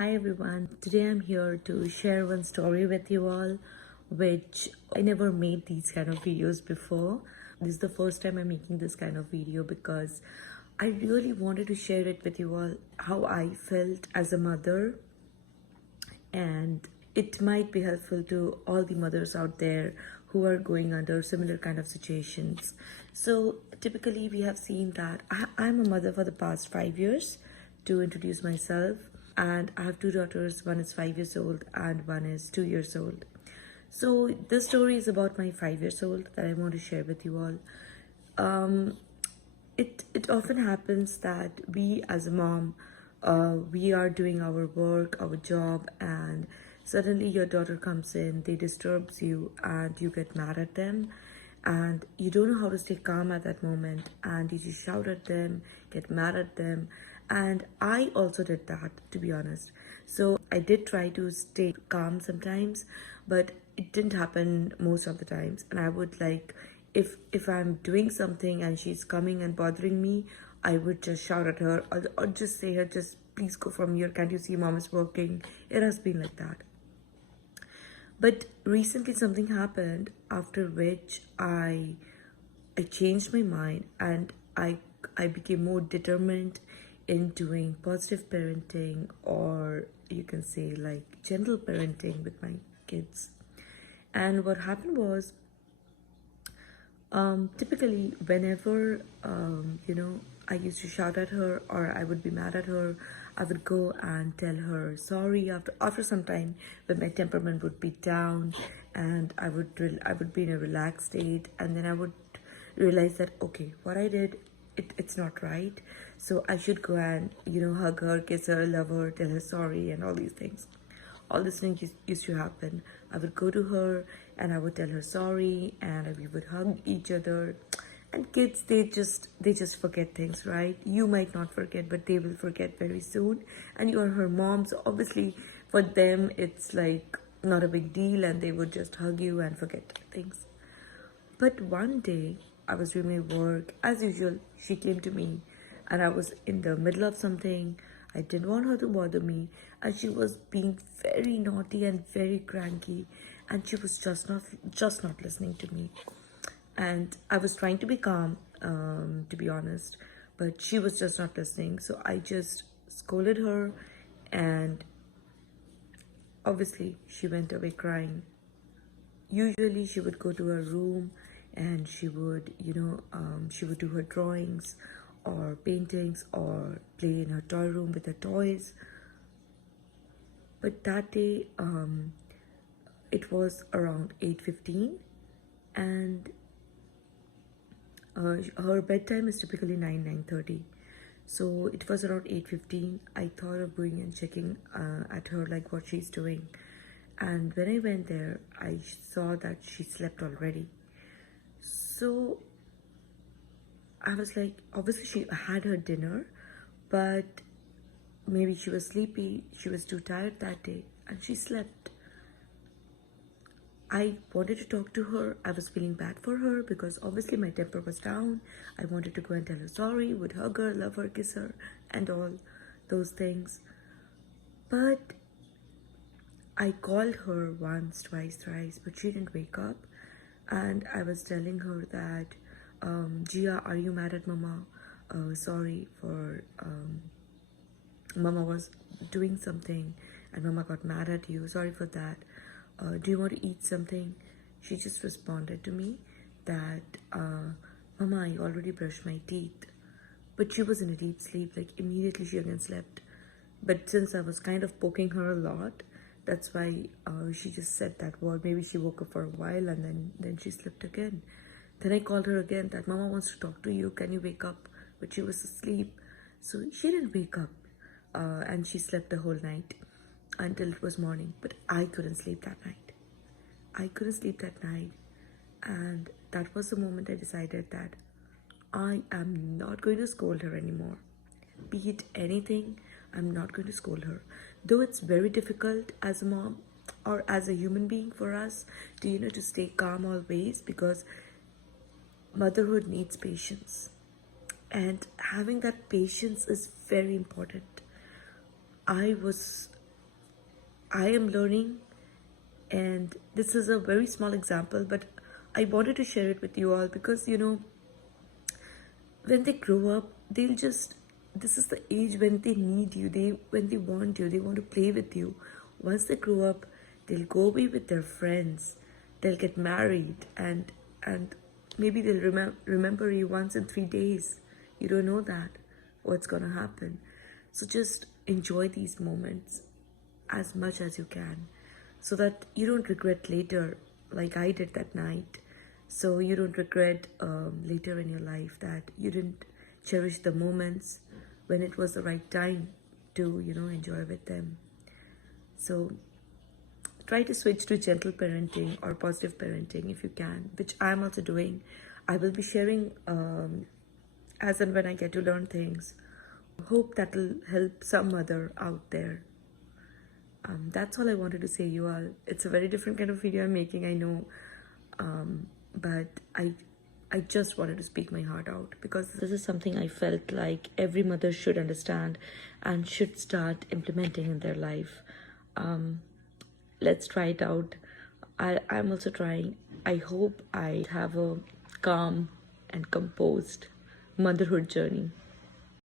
Hi everyone, today I'm here to share one story with you all, which I never made these kind of videos before. This is the first time I'm making this kind of video because I really wanted to share it with you all how I felt as a mother, and it might be helpful to all the mothers out there who are going under similar kind of situations. So typically we have seen that I'm a mother for the past 5 years. To introduce myself, and I have two daughters. One is 5 years old and one is 2 years old. So this story is about my 5 years old that I want to share with you all. It often happens that we as a mom, we are doing our work, our job, and suddenly your daughter comes in, they disturbs you, and you get mad at them, and you don't know how to stay calm at that moment, and you just shout at them, get mad at them. And I also did that, to be honest. So I did try to stay calm sometimes, but it didn't happen most of the times. And I would like, if I'm doing something and she's coming and bothering me, I would just shout at her, or just say her, just please go from here, can't you see mom is working? It has been like that. But recently something happened after which I changed my mind, and I became more determined in doing positive parenting, or you can say like gentle parenting with my kids. And what happened was, typically whenever I used to shout at her or I would be mad at her, I would go and tell her sorry after some time when my temperament would be down, and I would be in a relaxed state, and then I would realize that okay, what I did, it's not right. So I should go and hug her, kiss her, love her, tell her sorry, and all these things. All these things used to happen. I would go to her and I would tell her sorry, and we would hug each other. And kids, they just forget things, right? You might not forget, but they will forget very soon. And you are her mom, so obviously for them it's like not a big deal, and they would just hug you and forget things. But one day, I was doing my work. As usual, she came to me and I was in the middle of something. I didn't want her to bother me, and she was being very naughty and very cranky, and she was just not listening to me. And I was trying to be calm, to be honest, but she was just not listening. So I just scolded her, and obviously she went away crying. Usually she would go to her room and she would do her drawings or paintings or play in her toy room with her toys. But that day, it was around 8:15, and her bedtime is typically 9:30. So it was around 8:15. I thought of going and checking at her, like what she's doing. And when I went there, I saw that she slept already. So I was like, obviously she had her dinner, but maybe she was sleepy, she was too tired that day, and she slept. I wanted to talk to her. I was feeling bad for her because obviously my temper was down. I wanted to go and tell her sorry, would hug her, love her, kiss her, and all those things. But I called her once, twice, thrice, but she didn't wake up. And I was telling her that, Gia, are you mad at Mama? Sorry for Mama was doing something and Mama got mad at you. Sorry for that. Do you want to eat something? She just responded to me that, Mama, I already brushed my teeth. But she was in a deep sleep, like immediately she again slept. But since I was kind of poking her a lot, that's why she just said that word. Maybe she woke up for a while and then she slept again. Then I called her again that Mama wants to talk to you. Can you wake up? But she was asleep. So she didn't wake up, and she slept the whole night until it was morning. But I couldn't sleep that night. I couldn't sleep that night. And that was the moment I decided that I am not going to scold her anymore. Be it anything, I'm not going to scold her. Though it's very difficult as a mom or as a human being for us to stay calm always, because motherhood needs patience. And having that patience is very important. I was I am learning, and this is a very small example, but I wanted to share it with you all because when they grow up, they'll just, this is the age when they need you, when they want you, they want to play with you. Once they grow up, they'll go away with their friends, they'll get married, and maybe they'll remember you once in 3 days. You don't know that what's gonna happen. So just enjoy these moments as much as you can, so that you don't regret later, like I did that night. So you don't regret later in your life that you didn't cherish the moments when it was the right time to enjoy with them. So try to switch to gentle parenting or positive parenting if you can, which I'm also doing. I will be sharing as and when I get to learn things. Hope that will help some mother out there. That's all I wanted to say, you all. It's a very different kind of video I'm making, I know, but I just wanted to speak my heart out because this is something I felt like every mother should understand and should start implementing in their life. Let's try it out. I'm also trying. I hope I have a calm and composed motherhood journey.